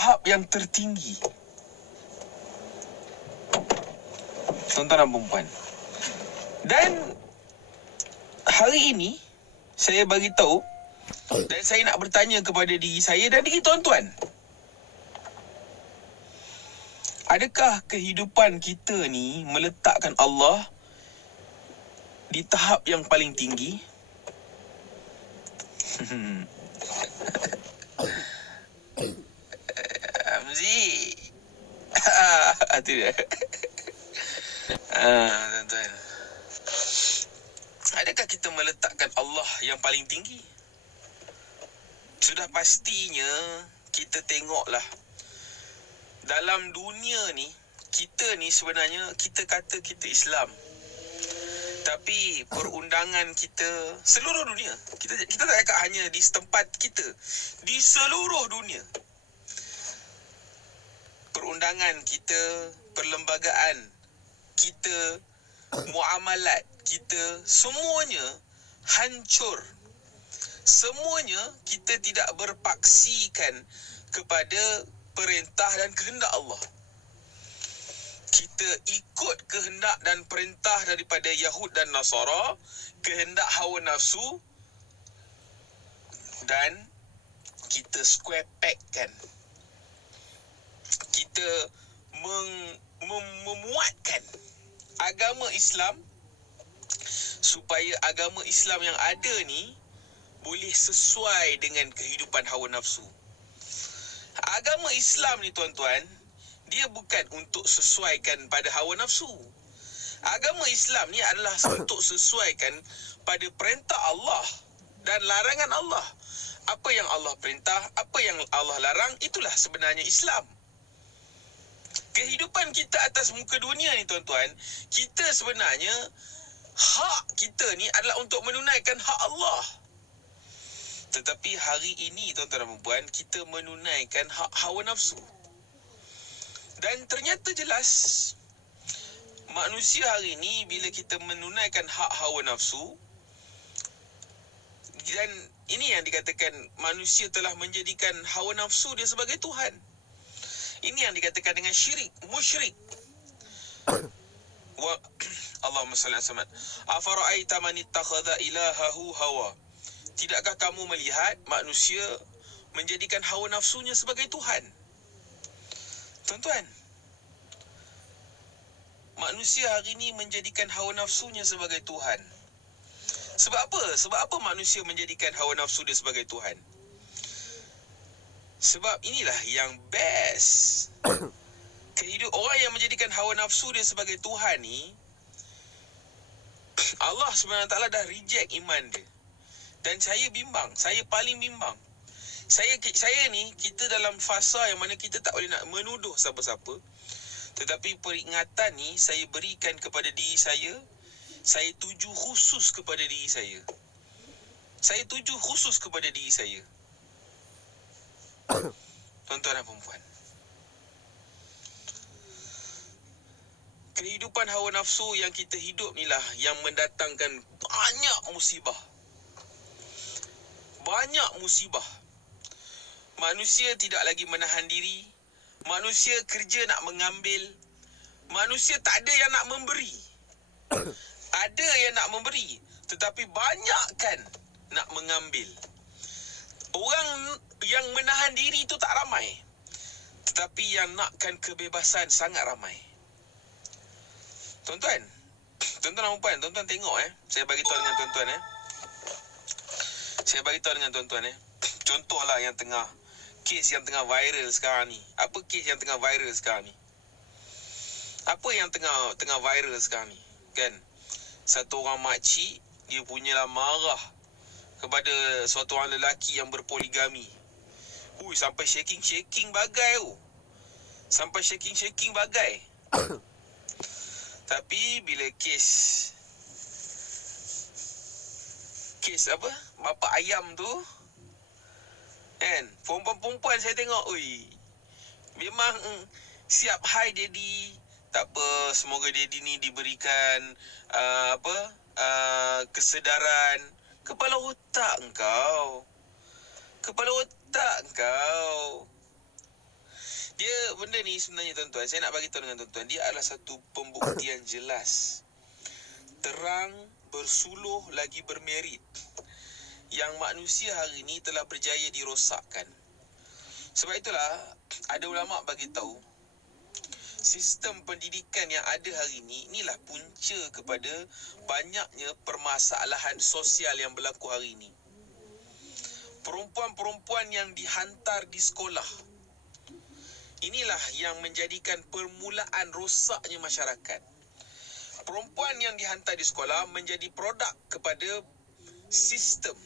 tahap yang tertinggi. Tuan-tuan dan puan. Dan hari ini saya bagi tahu dan saya nak bertanya kepada diri saya dan diri tuan-tuan. Adakah kehidupan kita ni meletakkan Allah di tahap yang paling tinggi? Hamzi. Itu dia. Tuan-tuan. Adakah kita meletakkan Allah yang paling tinggi? Sudah pastinya kita tengoklah. Dalam dunia ni, kita ni sebenarnya kita kata kita Islam. Tapi perundangan kita seluruh dunia. Kita tak cakap hanya di setempat kita. Di seluruh dunia. Perundangan kita, perlembagaan kita, muamalat kita, semuanya hancur. Semuanya kita tidak berpaksikan kepada perintah dan kehendak Allah. Kita ikut kehendak dan perintah daripada Yahud dan Nasara, kehendak hawa nafsu, dan kita square peg kan. Kita memuatkan agama Islam supaya agama Islam yang ada ni boleh sesuai dengan kehidupan hawa nafsu. Agama Islam ni tuan-tuan, dia bukan untuk sesuaikan pada hawa nafsu. Agama Islam ni adalah untuk sesuaikan pada perintah Allah dan larangan Allah. Apa yang Allah perintah, apa yang Allah larang, itulah sebenarnya Islam. Kehidupan kita atas muka dunia ni tuan-tuan, kita sebenarnya hak kita ni adalah untuk menunaikan hak Allah. Tetapi hari ini tuan-tuan dan puan, kita menunaikan hak hawa nafsu. Dan ternyata jelas manusia hari ini bila kita menunaikan hak hawa nafsu, dan ini yang dikatakan manusia telah menjadikan hawa nafsu dia sebagai Tuhan. Ini yang dikatakan dengan syirik, musyrik. Allahumma salli ala Muhammad. Afara'aita man ittakhadha ilahahu hawa. Tidakkah kamu melihat manusia menjadikan hawa nafsunya sebagai Tuhan? Tuan-tuan, manusia hari ini menjadikan hawa nafsunya sebagai Tuhan. Sebab apa? Sebab apa manusia menjadikan hawa nafsu dia sebagai Tuhan? Sebab inilah yang best. Orang yang menjadikan hawa nafsu dia sebagai Tuhan ni, Allah SWT dah reject iman dia. Dan saya bimbang, saya paling bimbang. Saya ni, kita dalam fasa yang mana kita tak boleh nak menuduh siapa-siapa. Tetapi peringatan ni saya berikan kepada diri saya. Saya tuju khusus kepada diri saya. Saya tuju khusus kepada diri saya. Tuan-tuan dan puan-puan, kehidupan hawa nafsu yang kita hidup ni lah yang mendatangkan banyak musibah. Banyak musibah. Manusia tidak lagi menahan diri. Manusia kerja nak mengambil. Manusia tak ada yang nak memberi. Ada yang nak memberi, tetapi banyak kan nak mengambil. Orang yang menahan diri tu tak ramai, tetapi yang nakkan kebebasan sangat ramai. Tuan-tuan, tuan-tuan dan puan, tuan-tuan tengok saya bagi tahu dengan tuan-tuan Saya bagi tahu dengan tuan-tuan contohlah yang tengah kes yang tengah viral sekarang ni. Apa kes yang tengah viral sekarang ni? Apa yang tengah viral sekarang ni? Kan? Satu orang makcik, dia punyalah marah kepada suatu orang lelaki yang berpoligami. Sampai shaking bagai Sampai shaking bagai. Tapi bila kes apa? Bapa ayam tu, kan? Perempuan-perempuan saya tengok, memang siap, hi daddy. Tak apa, semoga daddy ni diberikan kesedaran. Kepala otak engkau. benda ni sebenarnya tuan-tuan, saya nak bagi tahu dengan tuan-tuan, dia adalah satu pembuktian jelas, terang, bersuluh lagi bermerit, yang manusia hari ini telah berjaya dirosakkan. Sebab itulah ada ulama bagi tahu, sistem pendidikan yang ada hari ini inilah punca kepada banyaknya permasalahan sosial yang berlaku hari ini. Perempuan-perempuan yang dihantar di sekolah, inilah yang menjadikan permulaan rosaknya masyarakat. Perempuan yang dihantar di sekolah menjadi produk kepada sistem.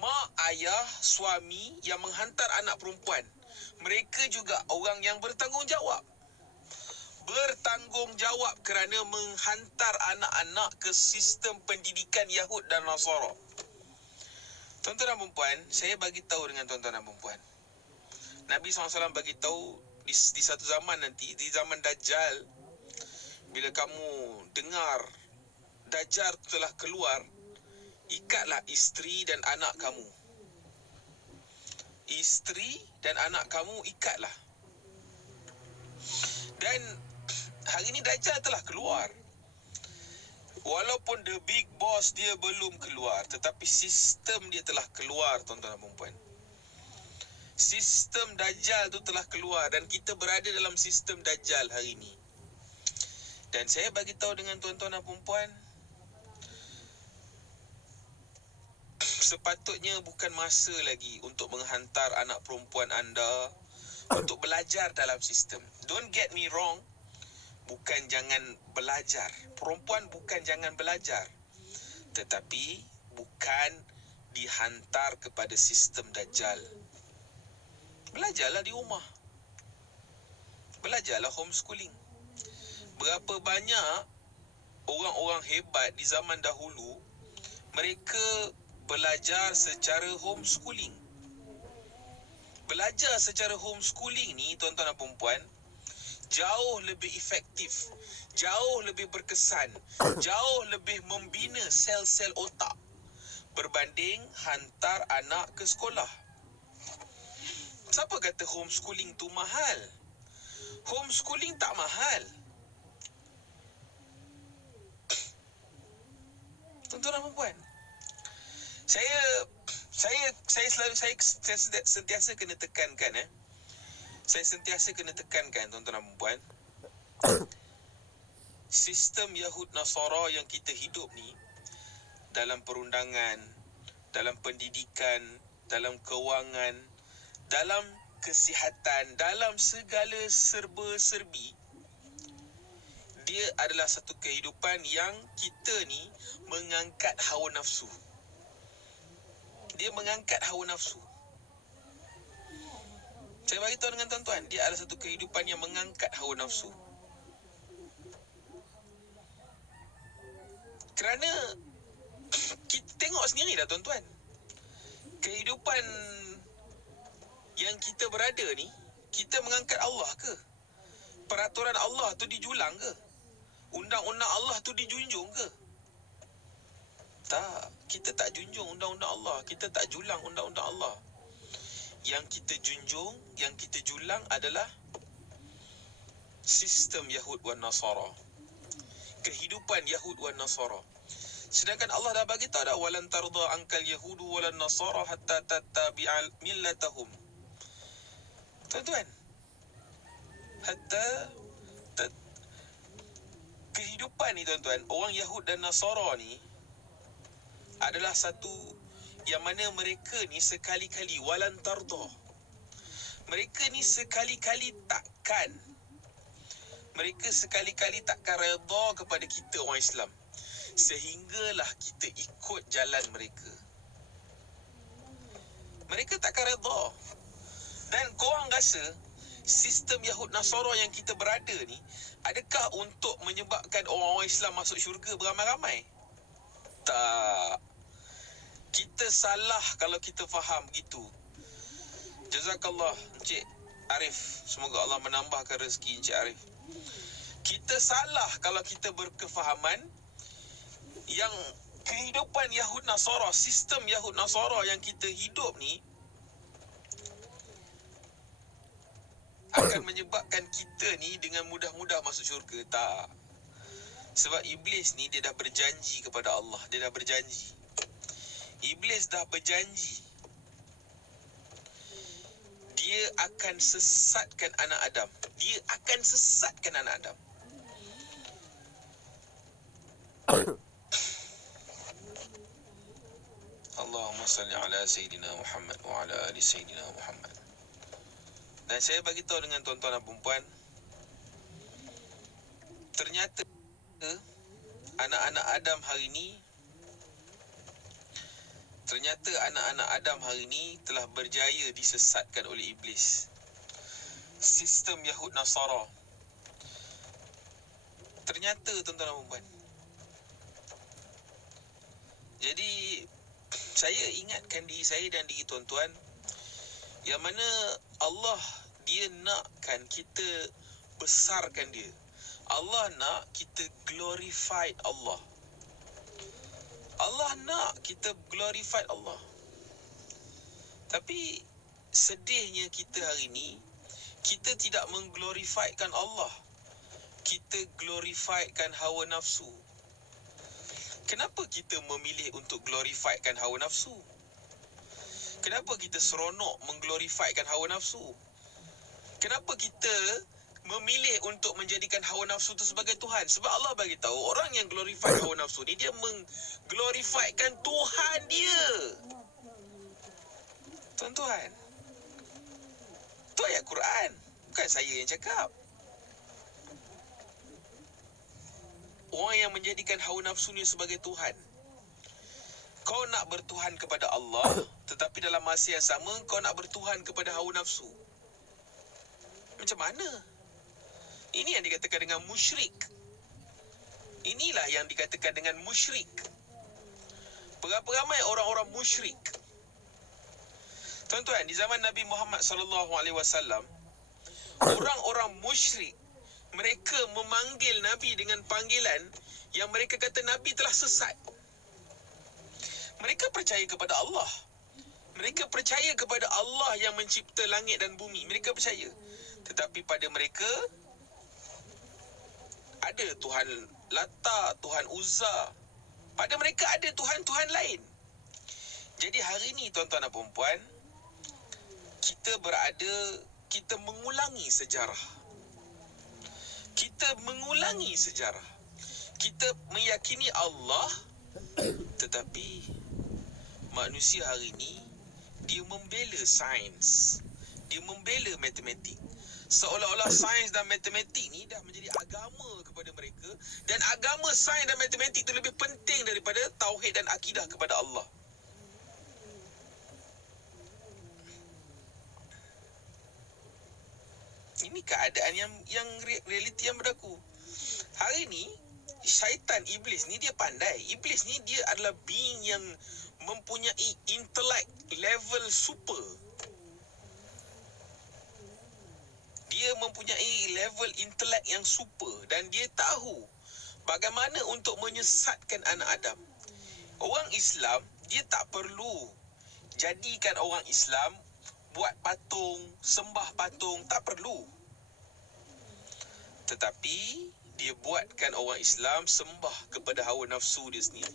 Mak, ayah, suami yang menghantar anak perempuan, mereka juga orang yang bertanggungjawab. Bertanggungjawab kerana menghantar anak-anak ke sistem pendidikan Yahud dan Nasara. Tuan-tuan dan perempuan, saya bagi tahu dengan tuan-tuan dan perempuan, Nabi SAW bagi tahu di satu zaman nanti, di zaman Dajjal, bila kamu dengar Dajjal telah keluar, ikatlah isteri dan anak kamu. Isteri dan anak kamu ikatlah. Dan hari ini Dajjal telah keluar. Walaupun the big boss dia belum keluar, tetapi sistem dia telah keluar, tuan-tuan dan perempuan. Sistem Dajjal tu telah keluar dan kita berada dalam sistem Dajjal hari ini. Dan saya bagi tahu dengan tuan-tuan dan perempuan, sepatutnya bukan masa lagi untuk menghantar anak perempuan anda untuk belajar dalam sistem. Don't get me wrong, bukan jangan belajar. Perempuan bukan jangan belajar, tetapi bukan dihantar kepada sistem Dajjal. Belajarlah di rumah. Belajarlah homeschooling. Berapa banyak orang-orang hebat di zaman dahulu, mereka belajar secara homeschooling. Belajar secara homeschooling ni, tuan-tuan dan perempuan, jauh lebih efektif, jauh lebih berkesan, jauh lebih membina sel-sel otak berbanding hantar anak ke sekolah. Siapa kata homeschooling tu mahal? Homeschooling tak mahal. Tuan-tuan dan perempuan, saya sentiasa kena tekankan, Saya sentiasa kena tekankan, tuan-tuan dan perempuan, sistem Yahud Nasara yang kita hidup ni, dalam perundangan, dalam pendidikan, dalam kewangan, dalam kesihatan, dalam segala serba-serbi, dia adalah satu kehidupan yang kita ni mengangkat hawa nafsu. Dia mengangkat hawa nafsu. Saya bagi tahu dengan tuan-tuan, dia adalah satu kehidupan yang mengangkat hawa nafsu. Kerana kita tengok sendiri dah, tuan-tuan, kehidupan yang kita berada ni, kita mengangkat Allah ke? Peraturan Allah tu dijulang ke? Undang-undang Allah tu dijunjung ke? Tak, kita tak junjung undang-undang Allah, kita tak julang undang-undang Allah. Yang kita junjung, yang kita julang adalah sistem Yahud wan Nasara, kehidupan Yahud wan Nasara. Sedangkan Allah dah bagi tahu dah, walan tarda ankal yahudu walan nasara hatta tattabi'a millatahum. Tuan-tuan, kehidupan ni, tuan-tuan, orang Yahud dan Nasara ni adalah satu yang mana mereka ni sekali-kali walan tarda. Mereka ni sekali-kali takkan redha kepada kita orang Islam, sehinggalah kita ikut jalan mereka. Mereka takkan redha. Dan korang rasa sistem Yahud Nasara yang kita berada ni, adakah untuk menyebabkan orang-orang Islam masuk syurga beramai-ramai? Tak. Kita salah kalau kita faham begitu. Jazakallah Encik Arif, semoga Allah menambahkan rezeki Encik Arif. Kita salah kalau kita berkefahaman yang kehidupan Yahud Nasara, sistem Yahud Nasara yang kita hidup ni akan menyebabkan kita ni dengan mudah-mudah masuk syurga. Tak. Sebab iblis ni dia dah berjanji kepada Allah. Dia dah berjanji. Iblis dah berjanji dia akan sesatkan anak Adam. Dia akan sesatkan anak Adam. Allahumma salli ala Sayyidina Muhammad wa ala ali Sayyidina Muhammad. Dan saya bagi tahu dengan tuan-tuan dan perempuan, ternyata anak-anak Adam hari ni telah berjaya disesatkan oleh iblis. Sistem Yahud Nasara. Ternyata tuan-tuan dan perempuan. Jadi saya ingatkan diri saya dan diri tuan-tuan, yang mana Allah dia nakkan kita besarkan dia. Allah nak kita glorify Allah. Allah nak kita glorify Allah. Tapi sedihnya kita hari ni, kita tidak mengglorifykan Allah. Kita glorifykan hawa nafsu. Kenapa kita memilih untuk glorifykan hawa nafsu? Kenapa kita seronok mengglorifykan hawa nafsu? Kenapa kita memilih untuk menjadikan hawa nafsu itu sebagai Tuhan? Sebab Allah bagi tahu orang yang glorify hawa nafsu ni, dia mengglorifykan Tuhan dia. Tuan-tuan, itu ayat Quran, bukan saya yang cakap. Orang yang menjadikan hawa nafsu ni sebagai Tuhan. Kau nak bertuhan kepada Allah, tetapi dalam masa yang sama kau nak bertuhan kepada hawa nafsu. Macam mana? Ini yang dikatakan dengan musyrik. Inilah yang dikatakan dengan musyrik. Berapa ramai orang-orang musyrik? Tuan-tuan, di zaman Nabi Muhammad SAW, orang-orang musyrik, mereka memanggil Nabi dengan panggilan yang mereka kata Nabi telah sesat. Mereka percaya kepada Allah. Mereka percaya kepada Allah yang mencipta langit dan bumi. Mereka percaya. Tetapi pada mereka ada Tuhan Lata, Tuhan Uzza. Pada mereka ada Tuhan-Tuhan lain. Jadi hari ini tuan-tuan dan perempuan, kita mengulangi sejarah. Kita mengulangi sejarah. Kita meyakini Allah, tetapi manusia hari ini dia membela sains. Dia membela matematik. Seolah-olah sains dan matematik ni dah menjadi agama kepada mereka, dan agama, sains dan matematik itu lebih penting daripada tauhid dan akidah kepada Allah. Ini keadaan yang realiti yang berlaku. Hari ni syaitan, iblis ni dia pandai. Iblis ni dia adalah being yang mempunyai intelek level super. Dia mempunyai level intelek yang super, dan dia tahu bagaimana untuk menyesatkan anak Adam. Orang Islam, dia tak perlu jadikan orang Islam buat patung, sembah patung, tak perlu. Tetapi dia buatkan orang Islam sembah kepada hawa nafsu dia sendiri.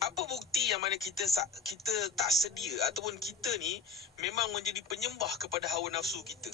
Apa bukti yang mana kita tak sedia, ataupun kita ni memang menjadi penyembah kepada hawa nafsu kita?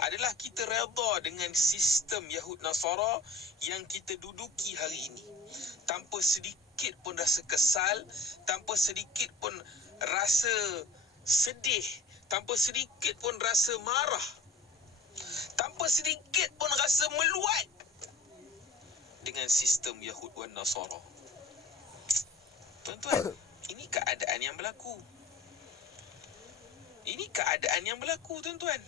Adalah kita redha dengan sistem Yahud Nasara yang kita duduki hari ini. Tanpa sedikit pun rasa kesal, tanpa sedikit pun rasa sedih, tanpa sedikit pun rasa marah, tanpa sedikit pun rasa meluat dengan sistem Yahud dan Nasara. Tuan-tuan, ini keadaan yang berlaku. Ini keadaan yang berlaku, tuan-tuan.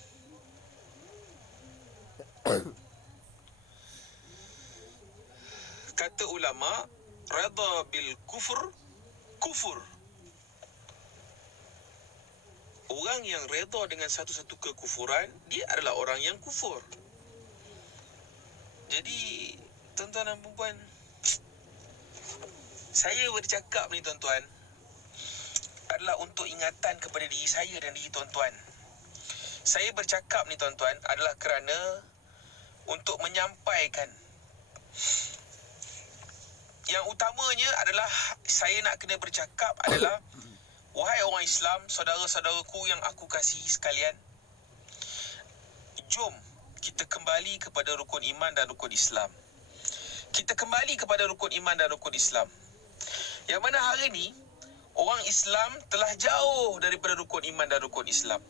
Kata ulama, rada bil kufur, kufur. Orang yang reda dengan satu-satu kekufuran, dia adalah orang yang kufur. Jadi, tuan-tuan dan perempuan, saya bercakap ni tuan-tuan, adalah untuk ingatan kepada diri saya dan diri tuan-tuan. Saya bercakap ni tuan-tuan adalah kerana untuk menyampaikan. Yang utamanya adalah saya nak kena bercakap adalah, wahai orang Islam, saudara-saudaraku yang aku kasihi sekalian, jom kita kembali kepada rukun iman dan rukun Islam. Kita kembali kepada rukun iman dan rukun Islam. Yang mana hari ni orang Islam telah jauh daripada rukun iman dan rukun Islam.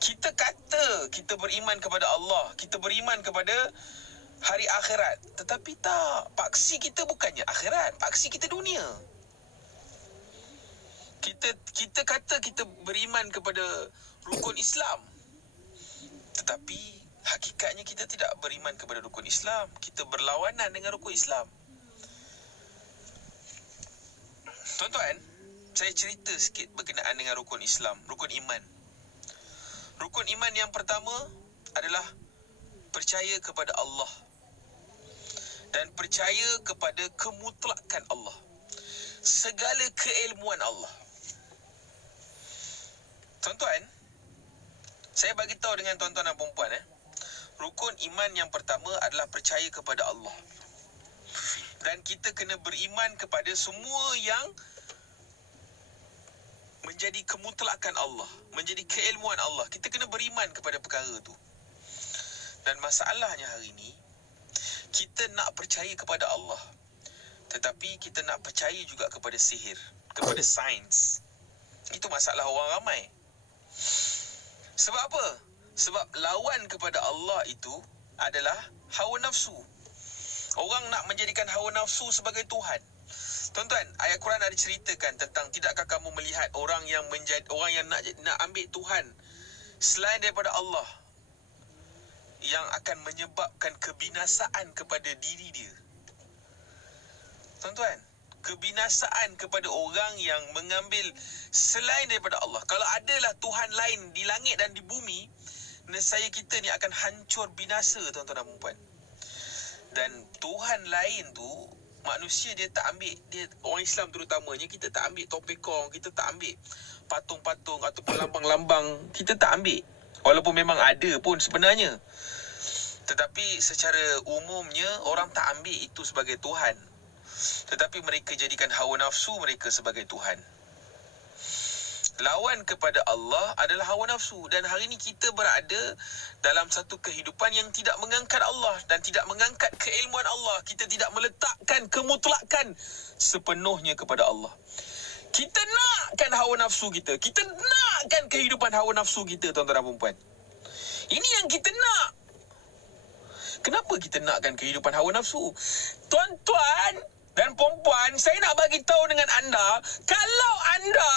Kita kata kita beriman kepada Allah, kita beriman kepada hari akhirat, tetapi tak, paksi kita bukannya akhirat, paksi kita dunia. Kita kata kita beriman kepada rukun Islam, tetapi hakikatnya kita tidak beriman kepada rukun Islam. Kita berlawanan dengan rukun Islam. Tuan-tuan, saya cerita sikit berkenaan dengan rukun Islam, rukun iman. Rukun iman yang pertama adalah percaya kepada Allah dan percaya kepada kemutlakan Allah, segala keilmuan Allah. Tuan-tuan, saya bagi tahu dengan tuan-tuan dan puan-puan, rukun iman yang pertama adalah percaya kepada Allah. Dan kita kena beriman kepada semua yang menjadi kemutlakan Allah, menjadi keilmuan Allah. Kita kena beriman kepada perkara tu. Dan masalahnya hari ni, kita nak percaya kepada Allah, tetapi kita nak percaya juga kepada sihir, kepada sains. Itu masalah orang ramai. Sebab apa? Sebab lawan kepada Allah itu adalah hawa nafsu. Orang nak menjadikan hawa nafsu sebagai Tuhan. Tuan-tuan, ayat Quran ada ceritakan tentang, tidakkah kamu melihat orang yang nak ambil Tuhan selain daripada Allah, yang akan menyebabkan kebinasaan kepada diri dia. Tuan-tuan, kebinasaan kepada orang yang mengambil selain daripada Allah. Kalau adalah Tuhan lain di langit dan di bumi, nescaya kita ni akan hancur binasa, tuan-tuan dan puan. Dan Tuhan lain tu, manusia dia tak ambil, dia orang Islam terutamanya, kita tak ambil topekong, kita tak ambil patung-patung ataupun lambang-lambang, kita tak ambil. Walaupun memang ada pun sebenarnya, tetapi secara umumnya orang tak ambil itu sebagai Tuhan, tetapi mereka jadikan hawa nafsu mereka sebagai Tuhan. Lawan kepada Allah adalah hawa nafsu. Dan hari ini kita berada dalam satu kehidupan yang tidak mengangkat Allah dan tidak mengangkat keilmuan Allah. Kita tidak meletakkan kemutlakan sepenuhnya kepada Allah. Kita nakkan hawa nafsu kita, kita nakkan kehidupan hawa nafsu kita, tuan-tuan dan puan-puan. Ini yang kita nak. Kenapa kita nakkan kehidupan hawa nafsu? Tuan-tuan dan puan-puan, saya nak bagi tahu dengan anda, kalau anda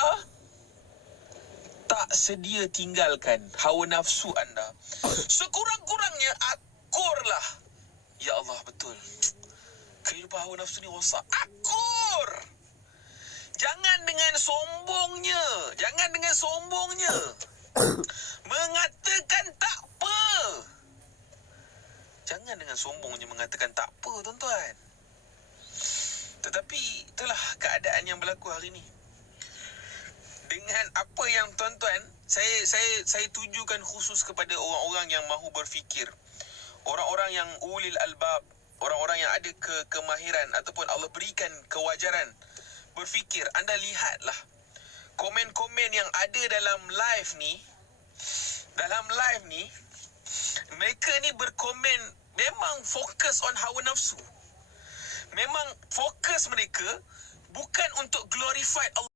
tak sedia tinggalkan hawa nafsu anda, sekurang-kurangnya akurlah. Ya Allah, betul, kehidupan hawa nafsu ni rosak. Akur. Jangan dengan sombongnya, jangan dengan sombongnya mengatakan tak apa. Jangan dengan sombongnya mengatakan tak apa, tuan-tuan. Tetapi itulah keadaan yang berlaku hari ni. Dengan apa yang tuan-tuan, saya tujukan khusus kepada orang-orang yang mahu berfikir, orang-orang yang ulil albab, orang-orang yang ada kemahiran ataupun Allah berikan kewajaran berfikir. Anda lihatlah komen-komen yang ada dalam live ni. Dalam live ni, mereka ni berkomen memang fokus on hawa nafsu. Memang fokus mereka bukan untuk glorified Allah.